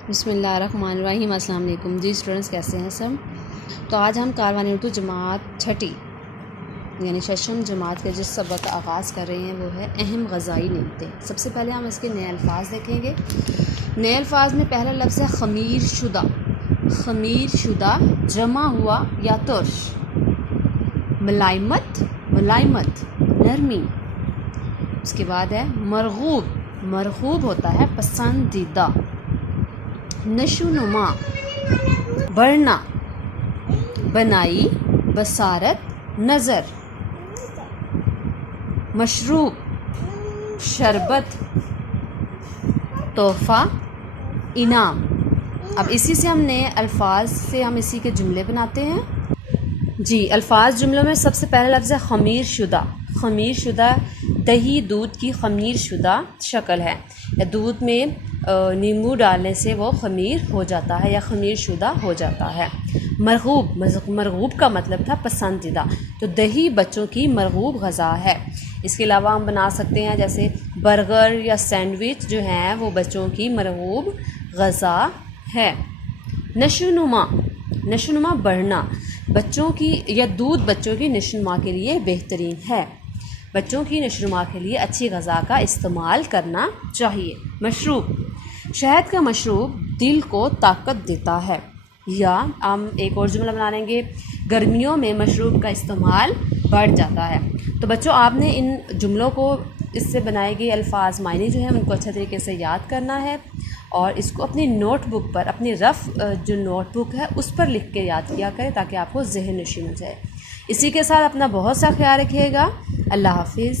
बिस्मिल्लाहिर्रहमानिर्रहीम। अस्सलाम वालेकुम जी स्टूडेंट्स, कैसे हैं सब। तो आज हम कारवानी उर्दू जमात छठी यानी शशम जमात के जिस सबक का आगाज़ कर रहे हैं वो है अहम ग़ज़ाई नेमतें। सबसे पहले हम इसके नए अल्फाज देखेंगे। नए अल्फाज में पहला लफ्ज़ है ख़मीर शुदा। ख़मीर शुदा जमा हुआ या तुर्श। मलाइमत, मलाइमत नरमी। उसके बाद है मरगूब। मरगूब होता है पसंदीदा। नशोनुमा बढ़ना। बनाई बसारत नज़र। मशरूब शरबत तोहफ़ा इनाम। अब इसी से हम नए अल्फाज से हम इसी के जुमले बनाते हैं जी। अल्फाज जुमलों में सबसे पहला लफ्ज़ है ख़मीर शुदा। ख़मीर शुदा दही दूध की ख़मीर शुदा शक्ल है या दूध में नींबू डालने से वो ख़मीर हो जाता है या ख़मीर शुदा हो जाता है। मरगूब, मरगूब का मतलब था पसंदीदा, तो दही बच्चों की मरगूब ग़ज़ा है। इसके अलावा हम बना सकते हैं जैसे बर्गर या सैंडविच जो हैं वो बच्चों की मरगूब ग़ज़ा है। नशोनुमा, नशोनुमा बढ़ना। बच्चों की या दूध बच्चों की नशोनुमा के लिए बेहतरीन है। बच्चों की नशोनुमा के लिए अच्छी ग़ज़ा का इस्तेमाल करना चाहिए। मशरूब, शहद का मशरूब दिल को ताकत देता है। या हम एक और जुमला बना लेंगे, गर्मियों में मशरूब का इस्तेमाल बढ़ जाता है। तो बच्चों आपने इन जुमलों को, इससे बनाए गए अल्फाज मायने जो हैं उनको अच्छे तरीके से याद करना है और इसको अपनी नोटबुक पर, अपनी रफ़ जो नोटबुक है उस पर लिख के याद किया करें ताकि आपको ज़हन नशीन हो जाए। इसी के साथ अपना बहुत सा ख्याल रखिएगा। अल्लाह हाफिज़।